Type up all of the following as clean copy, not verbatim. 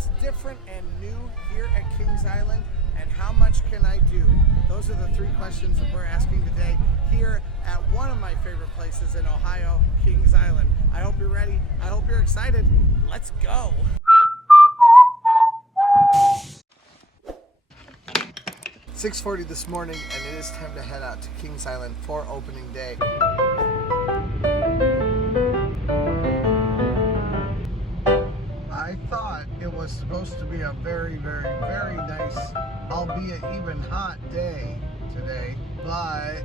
What's different and new here at Kings Island, and how much can I do? Those are the three questions that we're asking today here at one of my favorite places in Ohio, Kings Island. I hope you're ready. I hope you're excited. Let's go. 6:40 this morning, and it is time to head out to Kings Island for opening day. I thought it was supposed to be a very, very, very nice, albeit even hot day today, but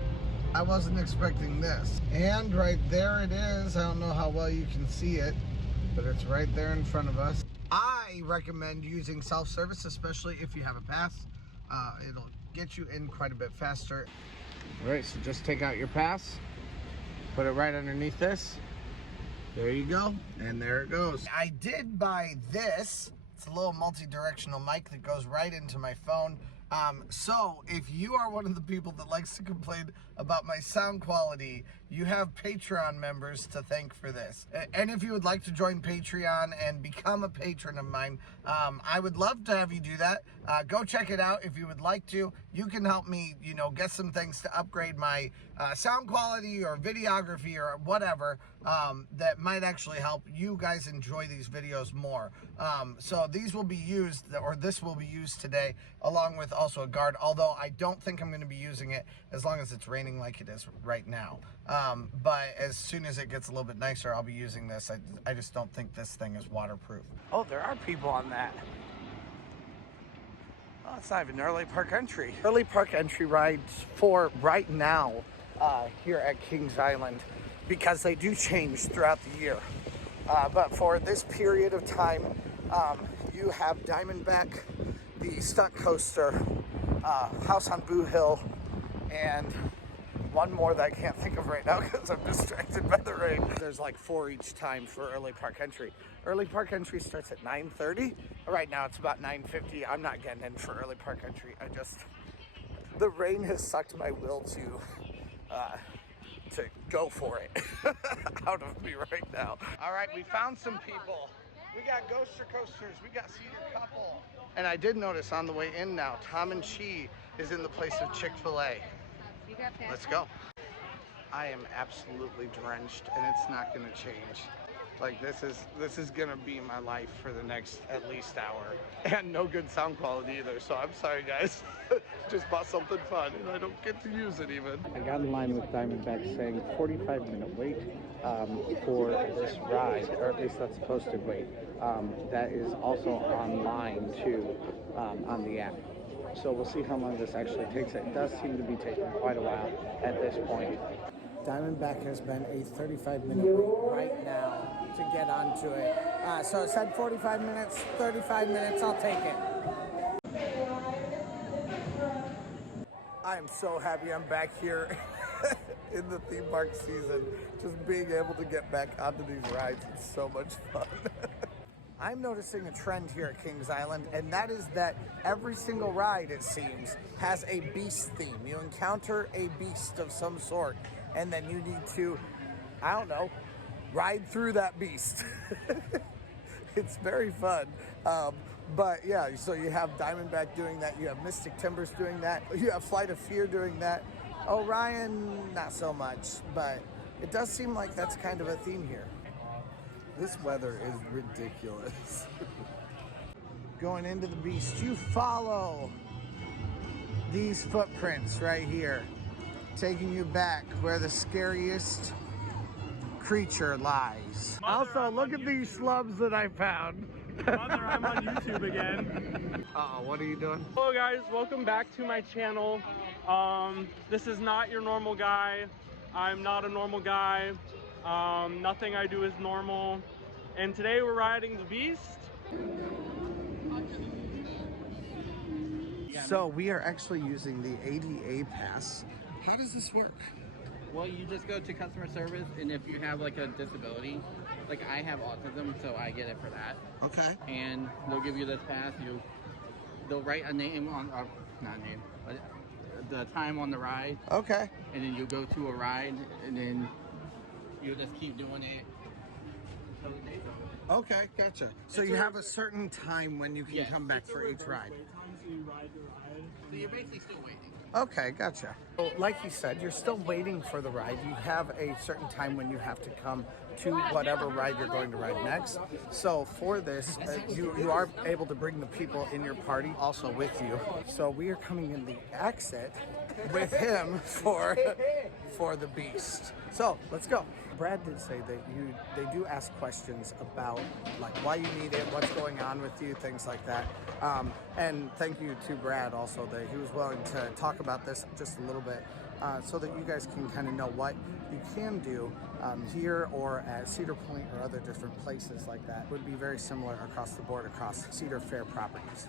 I wasn't expecting this. And right there it is. I don't know how well you can see it, but it's right there in front of us. I recommend using self-service, especially if you have a pass. It'll get you in quite a bit faster. All right, so just take out your pass, put it right underneath this. There you go, and there it goes. I did buy this. It's a little multi-directional mic that goes right into my phone. So if you are one of the people that likes to complain about my sound quality, you have Patreon members to thank for this. And if you would like to join Patreon and become a patron of mine, I would love to have you do that. Go check it out if you would like to. You can help me, get some things to upgrade my sound quality or videography or whatever that might actually help you guys enjoy these videos more. So these will be used, or this will be used today, along with also a guard, although I don't think I'm going to be using it as long as it's raining like it is right now. But as soon as it gets a little bit nicer, I'll be using this. I just don't think this thing is waterproof. Oh, there are people on that. Oh, it's not even early park entry. Early park entry rides for right now here at Kings Island, because they do change throughout the year. But for this period of time, you have Diamondback, the stunt coaster, House on Boo Hill, and one more that I can't think of right now because I'm distracted by the rain. There's like 4 each time for early park entry. Early park entry starts at 9:30. Right now it's about 9:50. I'm not getting in for early park entry. The rain has sucked my will to go for it out of me right now. All right, we found some people. We got ghoster coasters, we got Cedar Couple. And I did notice on the way in now, Tom and Chee is in the place of Chick-fil-A. Let's go. I am absolutely drenched, and it's not gonna change. Like, this is gonna be my life for the next at least hour. And no good sound quality either, so I'm sorry guys. Just bought something fun and I don't get to use it even. I got in line with Diamondback saying 45-minute wait for this ride, or at least that's posted wait. That is also online too, on the app. So we'll see how long this actually takes. It does seem to be taking quite a while at this point. Diamondback has been a 35-minute wait right now to get onto it. So it said 45 minutes, 35 minutes, I'll take it. I am so happy I'm back here in the theme park season. Just being able to get back onto these rides is so much fun. I'm noticing a trend here at Kings Island, and that is that every single ride, it seems, has a beast theme. You encounter a beast of some sort, and then you need to, I don't know, ride through that beast. It's very fun. But yeah, so you have Diamondback doing that, you have Mystic Timbers doing that, you have Flight of Fear doing that. Orion, not so much, but it does seem like that's kind of a theme here. This weather is ridiculous. Going into the beast, you follow these footprints right here, taking you back where the scariest creature lies. Also, look at these slubs that I found. Mother, I'm on YouTube again. Uh-oh, what are you doing? Hello guys, welcome back to my channel. This is not your normal guy. I'm not a normal guy. Nothing I do is normal. And today we're riding the Beast. So we are actually using the ADA pass. How does this work? Well, you just go to customer service, and if you have like a disability, like I have autism, so I get it for that. Okay. And they'll give you this pass. They'll write a name on, not name, but the time on the ride. Okay. And then you go to a ride, and then you just keep doing it until the day's over. Okay, gotcha. So you have a certain time when you can come back for each ride. So you're basically still waiting. Okay, gotcha. So, like you said, you're still waiting for the ride. You have a certain time when you have to come to whatever ride you're going to ride next. So for this, you are able to bring the people in your party also with you. So we are coming in the exit with him for the beast. So let's go. Brad did say that they do ask questions about like why you need it, what's going on with you, things like that. And thank you to Brad also that he was willing to talk about this just a little bit so that you guys can kind of know what you can do here or at Cedar Point or other different places like that. It would be very similar across the board across Cedar Fair properties.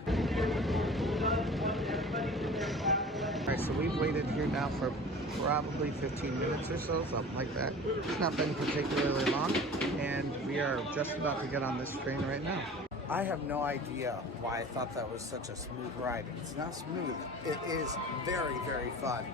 All right, so we've waited here now for probably 15 minutes or so, something like that. It's not been particularly long, and we are just about to get on this train right now. I have no idea why I thought that was such a smooth ride. It's not smooth. It is very, very fun.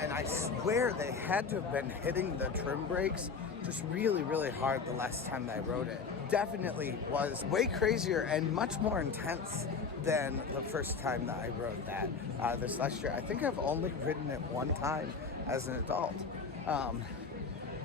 And I swear they had to have been hitting the trim brakes just really, really hard the last time that I rode it. Definitely was way crazier and much more intense than the first time that I rode that this last year. I think I've only ridden it one time as an adult.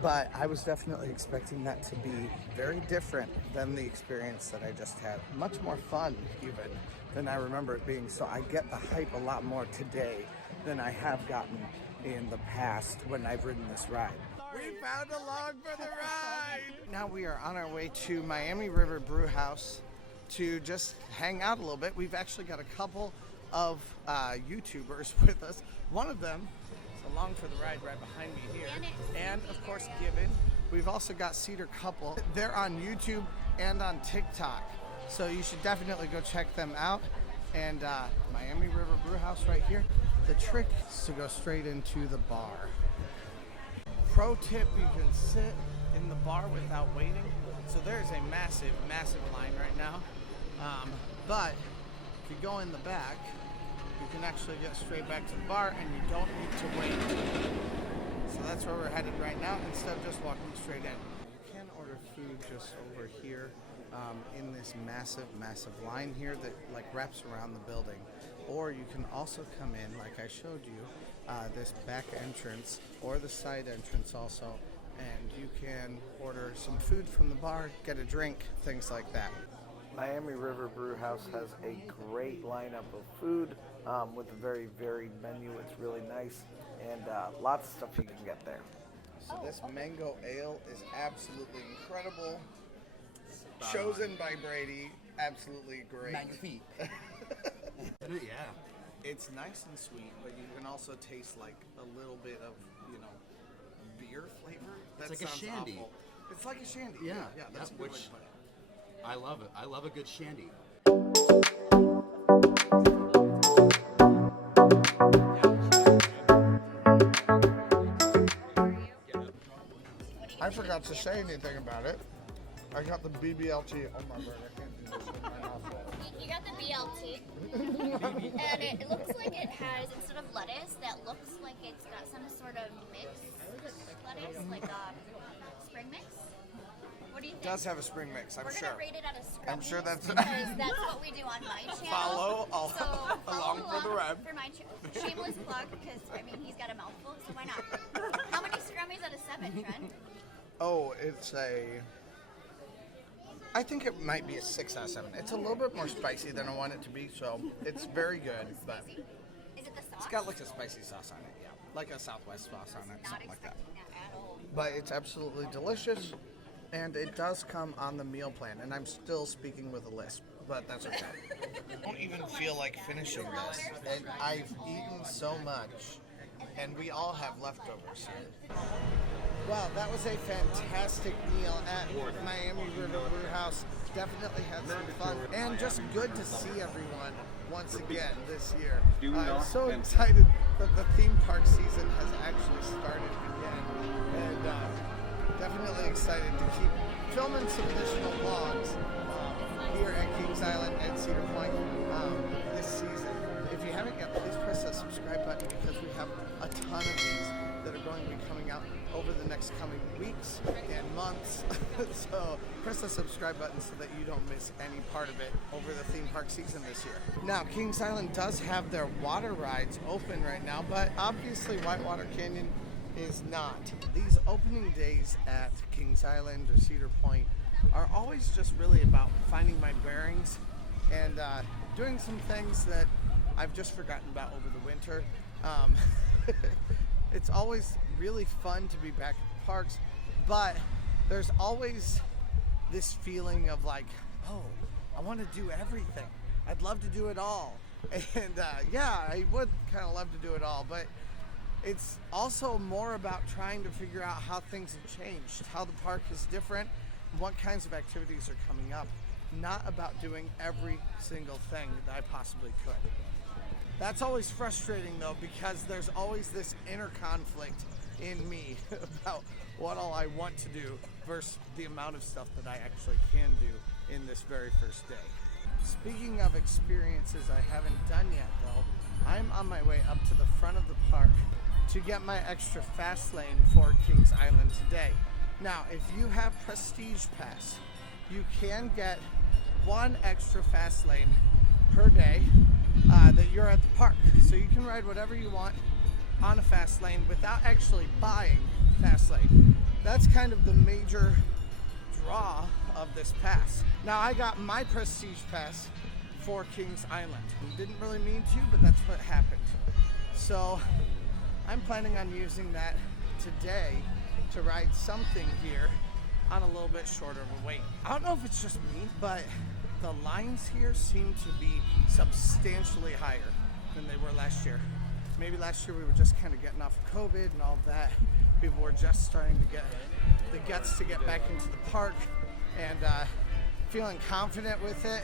But I was definitely expecting that to be very different than the experience that I just had. Much more fun, even, than I remember it being. So I get the hype a lot more today than I have gotten in the past when I've ridden this ride. We found a log for the ride! Now we are on our way to Miami River Brewhouse to just hang out a little bit. We've actually got a couple of YouTubers with us. One of them along for the ride right behind me here, and of course Gibbon. We've also got Cedar Couple. They're on YouTube and on TikTok, so you should definitely go check them out. And Miami River Brewhouse right here. The trick is to go straight into the bar. Pro tip, you can sit in the bar without waiting. So there's a massive, massive line right now. But if you go in the back, you can actually get straight back to the bar and you don't need to wait. So that's where we're headed right now instead of just walking straight in. You can order food just over here in this massive, massive line here that like wraps around the building. Or you can also come in, like I showed you, this back entrance or the side entrance also, and you can order some food from the bar, get a drink, things like that. Miami River Brewhouse has a great lineup of food with a very varied menu. It's really nice, and lots of stuff you can get there. So this mango ale is absolutely incredible. Chosen by Brady, absolutely great. Magnifique. Yeah. It's nice and sweet, but you can also taste like a little bit of, you know, beer flavor. That it's like a shandy. Awful. It's like a shandy. Yeah, that's a good way to put it. I love it. I love a good shandy. I forgot to say anything about it. I got the BBLT. Oh my word, I can't do this with my mouth. You got the BLT, and it looks like it has, instead of lettuce, that looks like it's got some sort of mix lettuce, like spring mix. What do you think? It does have a spring mix, I'm We're sure. gonna rate it out of scrubbies. I'm sure that's because that's what we do on my channel. Follow along for the ride. For my shameless plug, because I mean he's got a mouthful, so why not? How many scrubbies out of 7, Trent? Oh, it's a... I think it might be a 6 out of 7. It's a little bit more spicy than I want it to be, so it's very good. But Is it the sauce? it's got like a spicy sauce on it, yeah. Like a Southwest sauce on it, Not something like that. expecting that at all. But it's absolutely delicious, and it does come on the meal plan, and I'm still speaking with a lisp, but that's okay. I don't even feel like finishing this, and I've eaten so much, and we all have leftovers here. Wow, that was a fantastic meal at Miami River Brewhouse. Definitely had some fun, and just good to see everyone once again this year. I'm so excited that the theme park season has actually started again, and definitely excited to keep filming some additional vlogs here at Kings Island and Cedar Point this season. If you haven't yet, please press that subscribe button because we have a ton of these that are going to be coming out over the next coming weeks and months. months. So press the subscribe button so that you don't miss any part of it over the theme park season this year. Now, Kings Island does have their water rides open right now, but obviously Whitewater Canyon is not. These opening days at Kings Island or Cedar Point are always just really about finding my bearings and doing some things that I've just forgotten about over the winter. It's always really fun to be back at the parks, but there's always this feeling of like, oh, I want to do everything. I'd love to do it all. And yeah, I would kind of love to do it all, but it's also more about trying to figure out how things have changed, how the park is different, what kinds of activities are coming up, not about doing every single thing that I possibly could. That's always frustrating though, because there's always this inner conflict in me about what all I want to do versus the amount of stuff that I actually can do in this very first day. Speaking of experiences I haven't done yet though, I'm on my way up to the front of the park to get my extra fast lane for Kings Island today. Now, if you have Prestige Pass, you can get one extra fast lane per day that you're at the park. So you can ride whatever you want on a fast lane without actually buying fast lane. That's kind of the major draw of this pass. Now, I got my Prestige Pass for Kings Island. Didn't really mean to, but that's what happened. So I'm planning on using that today to ride something here on a little bit shorter of a wait. I don't know if it's just me, but the lines here seem to be substantially higher than they were last year. Maybe last year we were just kind of getting off of COVID and all that. People were just starting to get the guts to get back into the park and feeling confident with it.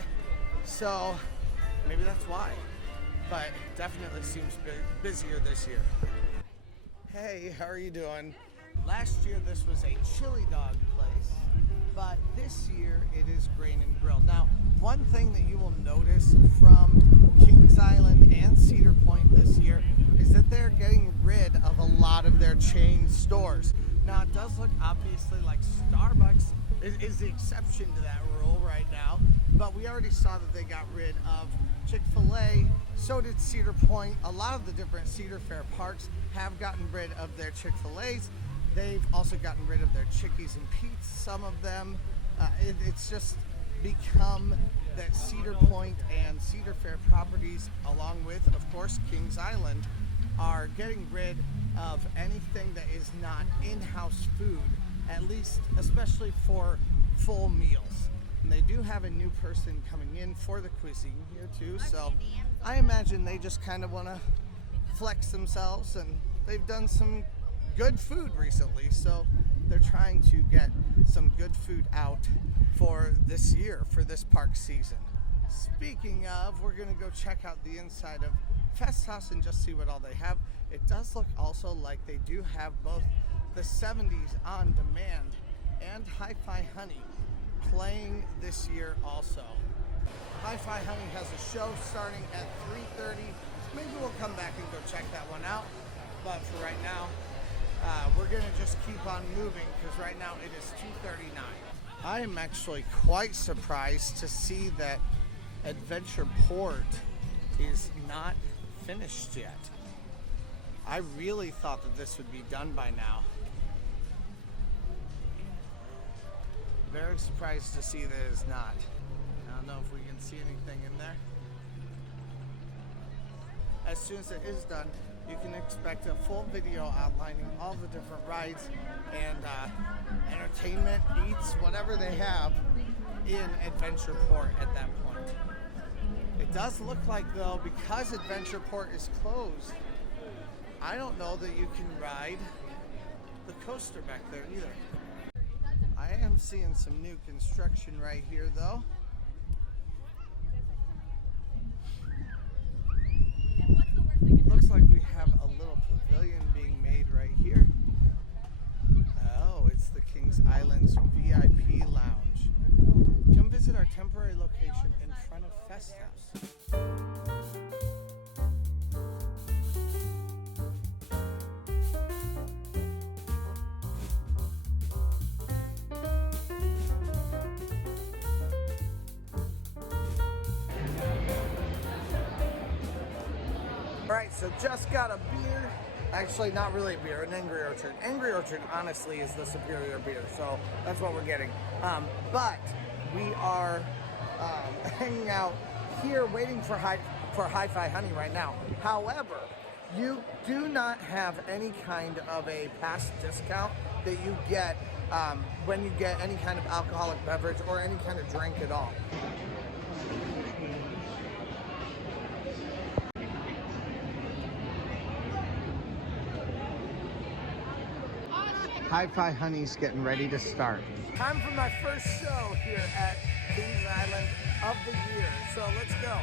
So maybe that's why. But definitely seems busier this year. Hey, how are you doing? Last year this was a chili dog place, but this year it is Grain and Grill. Now, one thing that you will notice from Kings Island and Cedar Point this year is that they're getting rid of a lot of their chain stores. Now, it does look obviously like Starbucks is the exception to that rule right now, but we already saw that they got rid of Chick-fil-A, so did Cedar Point. A lot of the different Cedar Fair parks have gotten rid of their Chick-fil-A's. They've also gotten rid of their Chickies and Pete's, some of them. It's just become that Cedar Point and Cedar Fair properties, along with, of course, Kings Island, are getting rid of anything that is not in-house food, at least, especially for full meals. And they do have a new person coming in for the cuisine here too, so I imagine they just kind of want to flex themselves, and they've done some good food recently, so they're trying to get some good food out for this year, for this park season. Speaking of, we're gonna go check out the inside of Festhaus and just see what all they have. It does look also like they do have both the 70s on demand and Hifi Honey playing this year also. Hifi Honey has a show starting at 3:30. Maybe we'll come back and go check that one out, but for right now, we're gonna just keep on moving because right now it is 2:39. I am actually quite surprised to see that Adventure Port is not finished yet. I really thought that this would be done by now. Very surprised to see that it's not. I don't know if we can see anything in there. As soon as it is done, you can expect a full video outlining all the different rides and entertainment, eats, whatever they have in Adventure Port at that point. It does look like, though, because Adventure Port is closed, I don't know that you can ride the coaster back there either. I am seeing some new construction right here, though. Looks like we have a little pavilion being made right here. Oh, it's the Kings Island's VIP lounge. Come visit our temporary location in front of Festhaus. so just got a beer. Actually, not really a beer, an Angry Orchard. Angry Orchard, honestly, is the superior beer, so that's what we're getting. But we are hanging out here waiting for Hifi Honey right now. However, you do not have any kind of a past discount that you get when you get any kind of alcoholic beverage or any kind of drink at all. Hifi Honey's getting ready to start. Time for my first show here at Kings Island of the year, so let's go.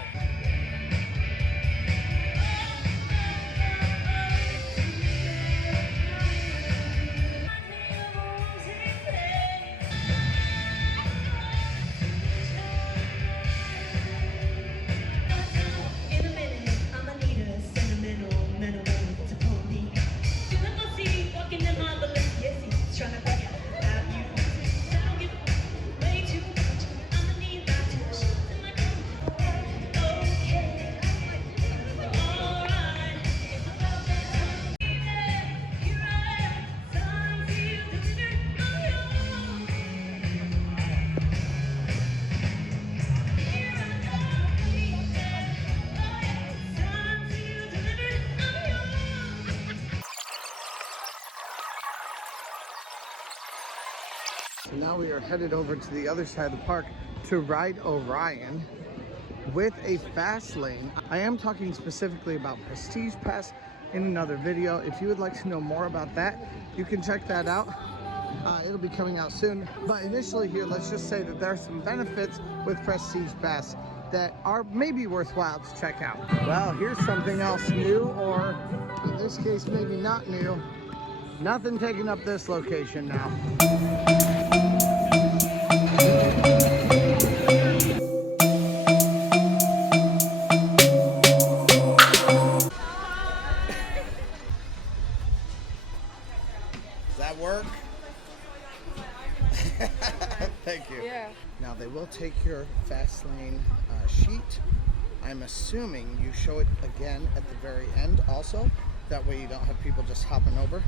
So now we are headed over to the other side of the park to ride Orion with a fast lane. I am talking specifically about Prestige Pass in another video. If you would like to know more about that, you can check that out. It'll be coming out soon. But initially here, let's just say that there are some benefits with Prestige Pass that are maybe worthwhile to check out. Well, here's something else new, or in this case, maybe not new. Nothing taking up this location now. Does that work? Thank you. Yeah. Now they will take your fast lane sheet. I'm assuming you show it again at the very end also. That way you don't have people just hopping over.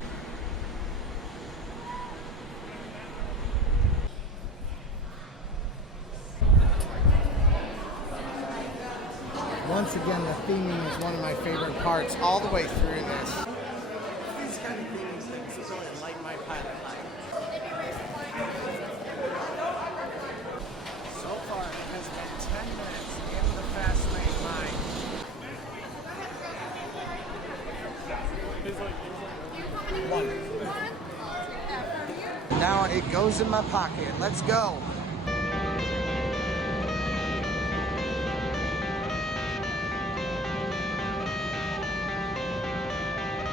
Once again, the theming is one of my favorite parts all the way through this. These kind of theming things really light my pilot light. So far, it has been 10 minutes in the fast lane line. Now it goes in my pocket. Let's go.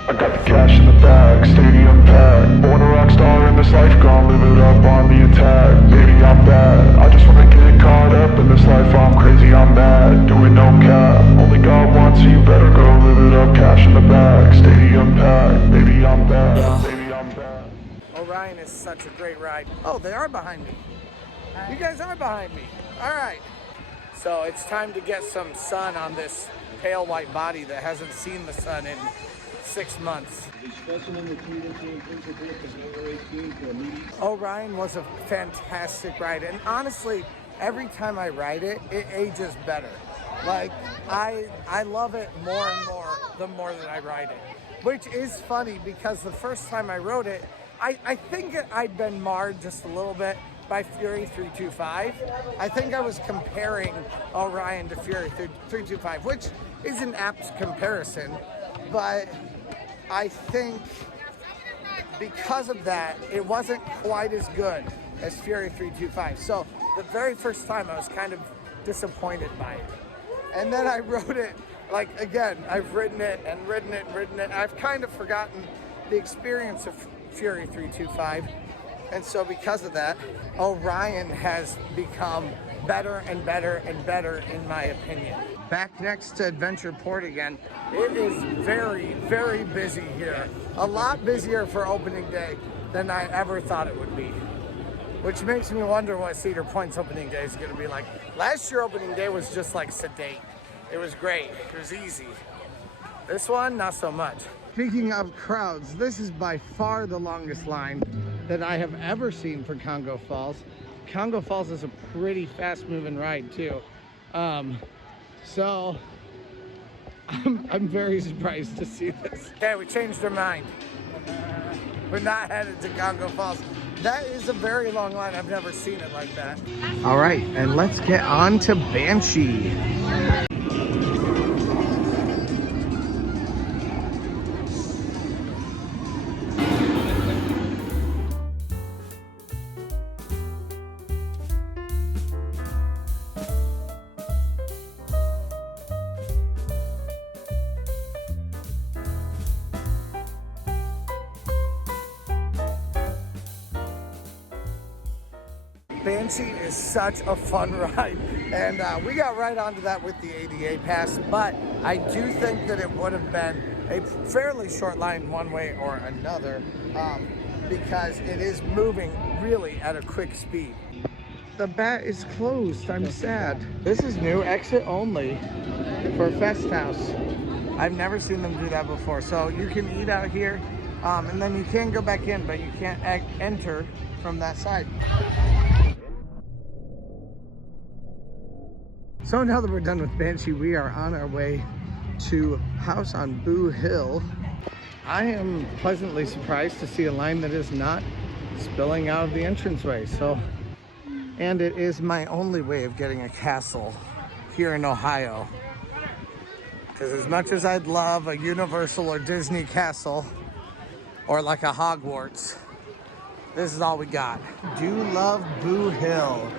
I got the cash in the bag, stadium packed. Born a rock star in this life, gone live it up on the attack. Baby, I'm bad, I just wanna get caught up in this life. I'm crazy, I'm mad, doing no cap. Only God wants, so you better go live it up. Cash in the bag, stadium packed. Baby, I'm bad, baby, I'm bad. Orion is such a great ride. Oh, they are behind me. You guys are behind me. All right. So it's time to get some sun on this pale white body that hasn't seen the sun in 6 months. Orion was a fantastic ride, and honestly, every time I ride it, it ages better. Like, I love it more and more the more that I ride it. Which is funny because the first time I rode it, I think I'd been marred just a little bit by Fury 325. I think I was comparing Orion to Fury 325, which is an apt comparison, but I think because of that, it wasn't quite as good as Fury 325. So the very first time I was kind of disappointed by it. And then I rode it, like, again, I've ridden it and ridden it and ridden it. I've kind of forgotten the experience of Fury 325. And so because of that, Orion has become better and better and better in my opinion. Back next to Adventure Port again. It is very, very busy here. A lot busier for opening day than I ever thought it would be. Which makes me wonder what Cedar Point's opening day is gonna be like. Last year opening day was just like sedate. It was great, it was easy. This one, not so much. Speaking of crowds, this is by far the longest line that I have ever seen for Congo Falls. Congo Falls is a pretty fast-moving ride too. So I'm very surprised to see this. Okay, we changed our mind. We're not headed to Congo Falls. That is a very long line. I've never seen it like that. All right, and let's get on to Banshee. Banshee is such a fun ride, and we got right onto that with the ADA pass, but I do think that it would have been a fairly short line one way or another, because it is moving really at a quick speed. The bat is closed. I'm sad. This is new, exit only for Festhaus. I've never seen them do that before. So you can eat out here, and then you can go back in, but you can't enter from that side. So now that we're done with Banshee, we are on our way to House on Boo Hill. I am pleasantly surprised to see a line that is not spilling out of the entranceway. And it is my only way of getting a castle here in Ohio. Because as much as I'd love a Universal or Disney castle, or like a Hogwarts, this is all we got. Do love Boo Hill.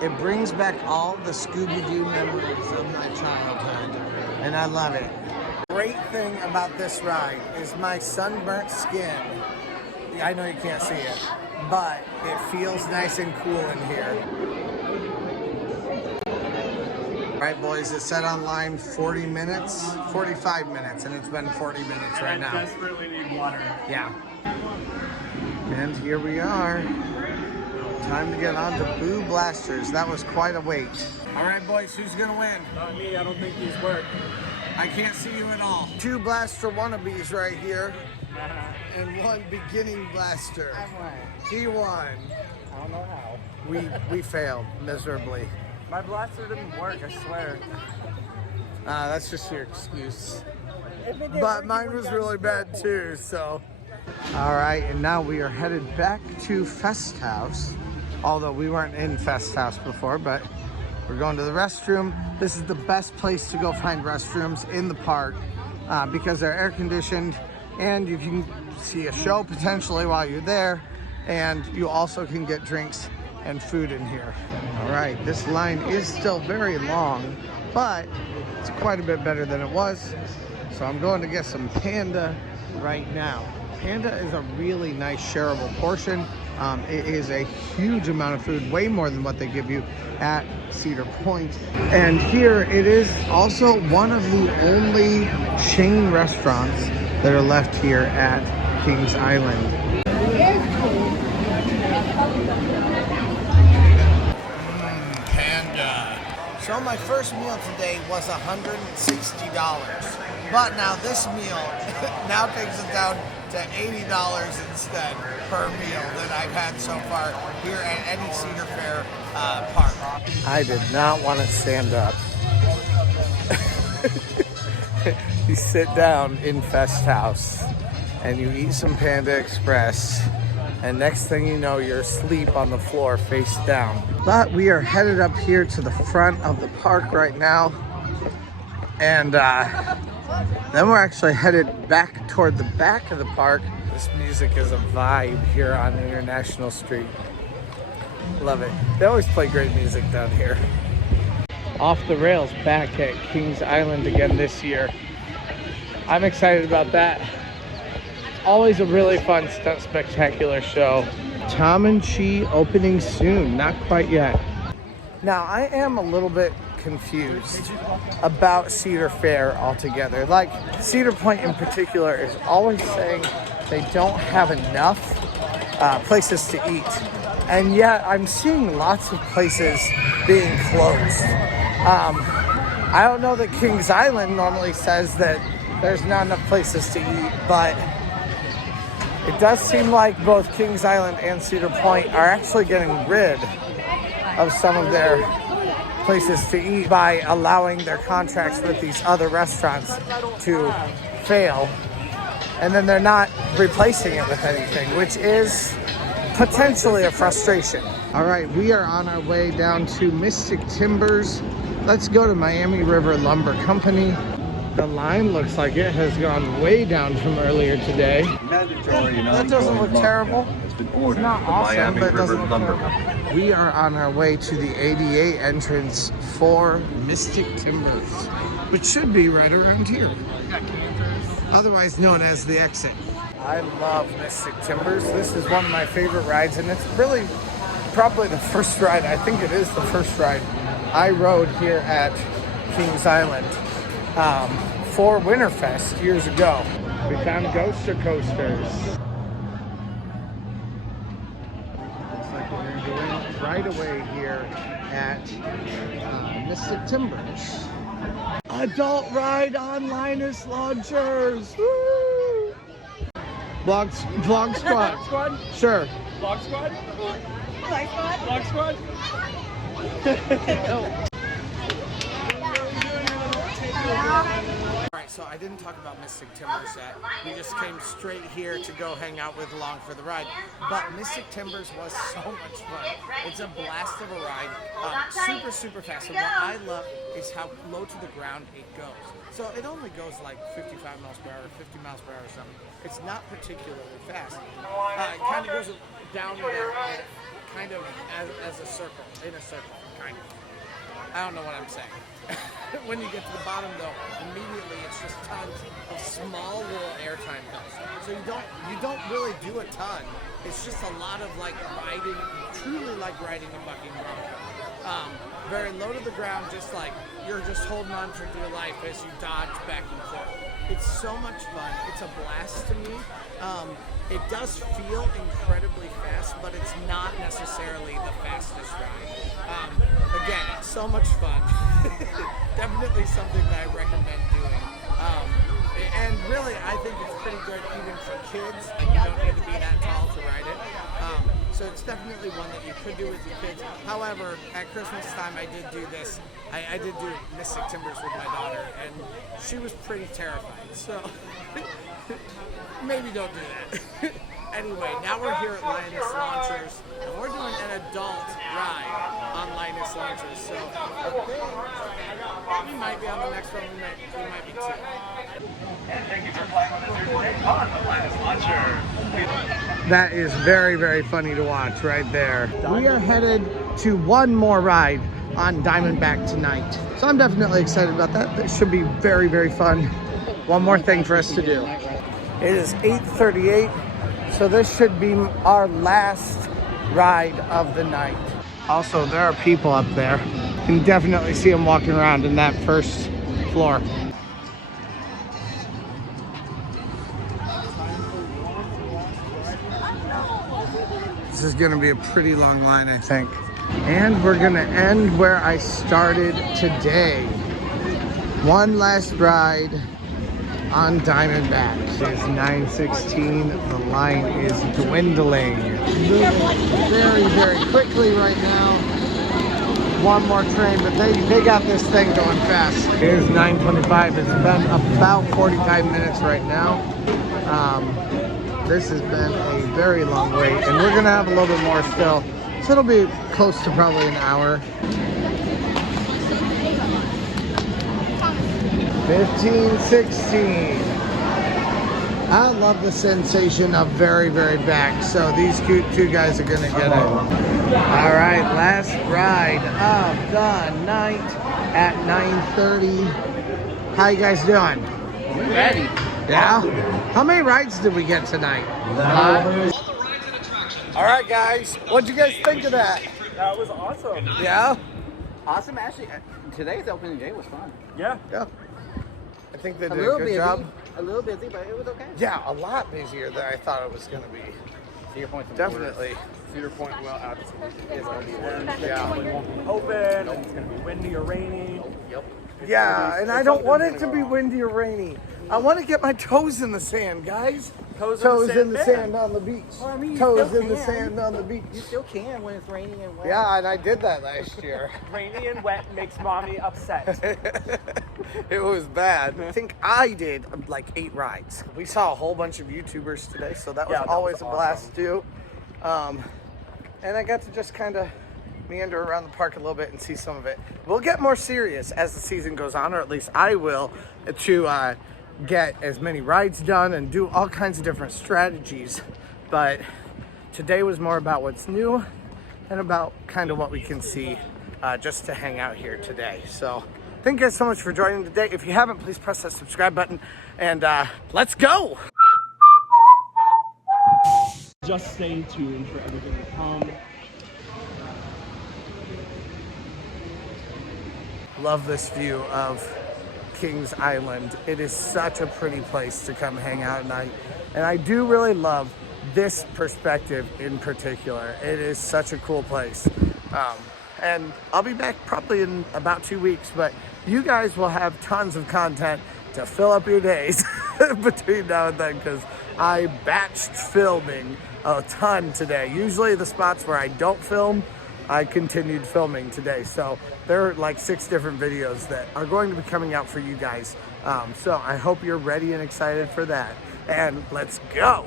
It brings back all the Scooby-Doo memories of my childhood, and I love it. Great thing about this ride is my sunburnt skin. I know you can't see it, but it feels nice and cool in here. All right, boys, it said online 40 minutes, 45 minutes, and it's been 40 minutes right now. I desperately need water. Yeah. And here we are. Time to get on to Boo Blasters. That was quite a wait. All right, boys, who's gonna win? Not me, I don't think these work. I can't see you at all. 2 blaster wannabes right here, and 1 beginning blaster. He won. I don't know how. We failed miserably. My blaster didn't work, I swear. That's just your excuse. But mine was really bad too, so. All right, and now we are headed back to Festhaus. Although we weren't in Festhaus before, but we're going to the restroom. This is the best place to go find restrooms in the park because they're air conditioned and you can see a show potentially while you're there, and you also can get drinks and food in here. All right, this line is still very long, but it's quite a bit better than it was. So I'm going to get some Panda right now. Panda is a really nice shareable portion. It is a huge amount of food, way more than what they give you at Cedar Point. And here it is also one of the only chain restaurants that are left here at Kings Island. Panda. So my first meal today was $160. But now this meal now takes it down to $80 instead per meal that I've had so far here at any Cedar Fair park. I did not want to stand up. You sit down in Festhaus and you eat some Panda Express, and next thing you know, you're asleep on the floor face down. But we are headed up here to the front of the park right now, and then we're actually headed back toward the back of the park. This music is a vibe here on International Street. Love it. They always play great music down here. Off the rails back at Kings Island again this year. I'm excited about that. Always a really fun stunt spectacular show. Tom and Chee opening soon, not quite yet. Now I am a little bit confused about Cedar Fair altogether. Like Cedar Point in particular is always saying they don't have enough places to eat, and yet I'm seeing lots of places being closed. I don't know that Kings Island normally says that there's not enough places to eat, but it does seem like both Kings Island and Cedar Point are actually getting rid of some of their places to eat by allowing their contracts with these other restaurants to fail. And then they're not replacing it with anything, which is potentially a frustration. All right, we are on our way down to Mystic Timbers. Let's go to Miami River Lumber Company. The line looks like it has gone way down from earlier today. That doesn't look terrible. It's not awesome, but it doesn't look terrible. We are on our way to the ADA entrance for Mystic Timbers, which should be right around here, otherwise known as the exit. I love Mystic Timbers. This is one of my favorite rides, and it's really probably the first ride, I think it is the first ride I rode here at Kings Island for Winterfest years ago. We found Ghoster Coasters. Looks like we're going to go in right away here at Mystic Timbers. Adult ride on Linus Launchers. Woo! Vlog squad. Squad? Sure. Vlog squad? Vlog squad? Vlog squad? Alright, so I didn't talk about Mystic Timbers yet. We just came straight here to go hang out with along for the ride. But Mystic Timbers was so much fun. It's a blast of a ride. Super, super fast. And what I love is how low to the ground it goes. So it only goes like 55 miles per hour, 50 miles per hour or something. It's not particularly fast. It kind of goes down there, kind of as a circle, in a circle, kind of. I don't know what I'm saying. When you get to the bottom though, immediately it's just tons of small little airtime hills. So you don't really do a ton. It's just a lot of like riding, truly like riding a bucking bronco. Very low to the ground, just like you're just holding on for dear life as you dodge back and forth. It's so much fun. It's a blast to me. It does feel incredibly fast, but it's not necessarily the fastest ride. Again, it's so much fun. Definitely something that I recommend doing. And really, I think it's pretty good even for kids. Like, you don't need to be that tall to ride it. So it's definitely one that you could do with your kids. However, at Christmas time, I did do this. I did do Mystic Timbers with my daughter, and she was pretty terrified. So maybe don't do that. Anyway, now we're here at Linus Launchers, and we're doing an adult ride on Linus Launchers. So we might be on the next one. We might be too. And thank you for flying with us here today on the Linus Launcher. That is very, very funny to watch right there. We are headed to one more ride on Diamondback tonight. So I'm definitely excited about that. That should be very, very fun. One more thing for us to do. It is 8:38, so this should be our last ride of the night. Also, there are people up there. You can definitely see them walking around in that first floor. This is gonna be a pretty long line, I think. And we're gonna end where I started today. One last ride on Diamondback. It is 9:16. The line is dwindling. Moving very, very quickly right now. One more train, but they got this thing going fast. It is 9:25. It's been about 45 minutes right now. This has been a very long wait, and we're gonna have a little bit more still. So it'll be close to probably an hour. 15:16. I love the sensation of very, very back. So these two guys are gonna get it. All right, last ride of the night at 9:30. How you guys doing? We're ready. Yeah? How many rides did we get tonight? All right, guys. What'd you guys think of that? That was awesome. Yeah? Awesome, actually. Today's opening day was fun. Yeah. Yeah. I think they did A a little good busy. job. A little busy, but it was okay. Yeah, a lot busier than I thought it was going to be. Cedar Point's Definitely. Cedar Point will absolutely It's gonna be Yeah. It won't be open, and it's going to be windy or rainy. Yep. Yeah, and I don't want it to be windy or rainy. I want to get my toes in the sand, guys. Toes in the sand on the beach. Well, I mean, you toes still in the can. sand on the beach. You still can when it's raining and wet. Yeah, and I did that last year. Rainy and wet makes mommy upset. It was bad. I think I did like 8 rides. We saw a whole bunch of YouTubers today, so that was Yeah, that always was a blast too. And I got to just kind of meander around the park a little bit and see some of it. We'll get more serious as the season goes on, or at least I will, to get as many rides done and do all kinds of different strategies. But today was more about what's new and about kind of what we can see just to hang out here today. So thank you guys so much for joining today. If you haven't, please press that subscribe button and let's go. Just stay tuned for everything to come. Love this view of Kings Island. It is such a pretty place to come hang out at night. And I do really love this perspective in particular. It is such a cool place. And I'll be back probably in about 2 weeks, but you guys will have tons of content to fill up your days between now and then, because I batched filming a ton today. Usually the spots where I don't film, I continued filming today. So there are like 6 different videos that are going to be coming out for you guys. So I hope you're ready and excited for that. And let's go.